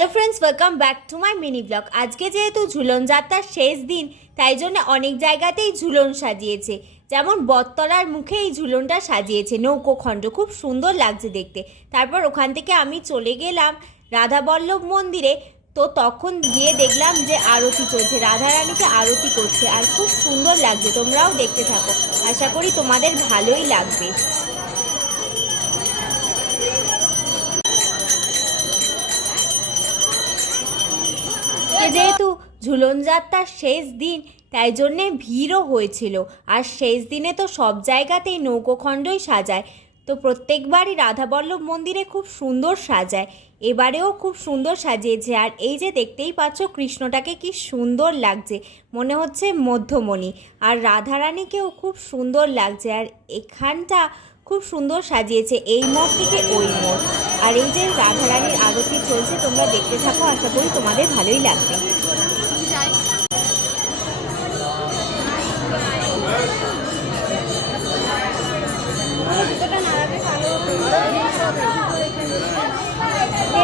Hello friends welcome back to my mini blog আজকে যেহেতু ঝুলন যাত্রার শেষ দিন, তাই জন্য অনেক জায়গাতেই ঝুলন সাজিয়েছে। যেমন বটতলার মুখে এই ঝুলনটা সাজিয়েছে। নৌকো খণ্ড, খুব সুন্দর লাগছে দেখতে। তারপর ওখান থেকে আমি চলে গেলাম রাধাবল্লভ মন্দিরে। তো তখন গিয়ে দেখলাম যে আরতি চলছে, রাধারানীকে আরতি করছে। আর খুব সুন্দর লাগছে, তোমরাও দেখতে থাকো। আশা করি তোমাদের ভালোই লাগবে। আজকে যেহেতু ঝুলন যাত্রার শেষ দিন, তাই জন্যে ভিড়ও হয়েছিল। আর শেষ দিনে তো সব জায়গাতেই নৌকোখণ্ডই সাজায়। তো প্রত্যেকবারই রাধাবল্লভ মন্দিরে খুব সুন্দর সাজায়। এবারেও খুব সুন্দর সাজিয়েছে। আর এই যে দেখতেই পাচ্ছ, কৃষ্ণটাকে কি সুন্দর লাগছে। মনে হচ্ছে মধ্যমণি। আর রাধারানীকেও খুব সুন্দর লাগছে। আর এখানটা খুব সুন্দর সাজিয়েছে এই মোড় থেকে ওই মোড়। আর এই যে রাধারানীর আরতি চলছে, তোমরা দেখতে থাকো, আশা করি তোমাদের ভালোই লাগবে।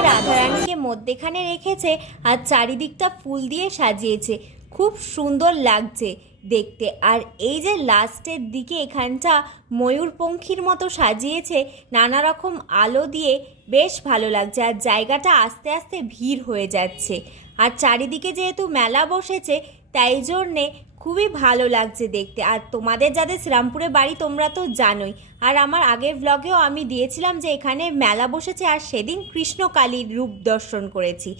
রাধারানীকে মধ্যেখানে রেখেছে আর চারিদিকটা ফুল দিয়ে সাজিয়েছে। খুব সুন্দর লাগছে দেখতে। আর এই যে লাস্টের দিকে এখানটা ময়ূরপঙ্খীর মতো সাজিয়েছে, নানা রকম আলো দিয়ে বেশ ভালো লাগছে। আর জায়গাটা আস্তে আস্তে ভিড় হয়ে যাচ্ছে। আর চারিদিকে যেহেতু মেলা বসেছে, তাই জন্যে খুবই ভালো লাগছে দেখতে। আর তোমাদের যাদের শ্রীরামপুরে বাড়ি তোমরা তো জানোই। আর আমার আগের ব্লগেও আমি দিয়েছিলাম যে এখানে মেলা বসেছে আর সেদিন কৃষ্ণকালীর রূপ দর্শন করেছি।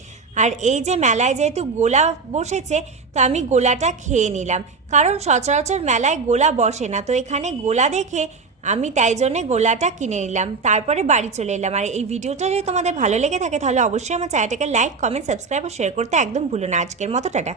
আর এই যে মেলায় যেহেতু গোলা বসেছে, তো আমি গোলাটা খেয়ে নিলাম। কারণ সচরাচর মেলায় গোলা বসে না। তো এখানে গোলা দেখে আমি তাই জন্যে গোলাটা কিনে নিলাম। তারপরে বাড়ি চলে এলাম। আর এই ভিডিওটা যদি তোমাদের ভালো লেগে থাকে, তাহলে অবশ্যই আমার চ্যানেলটাকে লাইক কমেন্ট সাবস্ক্রাইব ও শেয়ার করতে একদম ভুলো না। আজকের মতো, টাটা।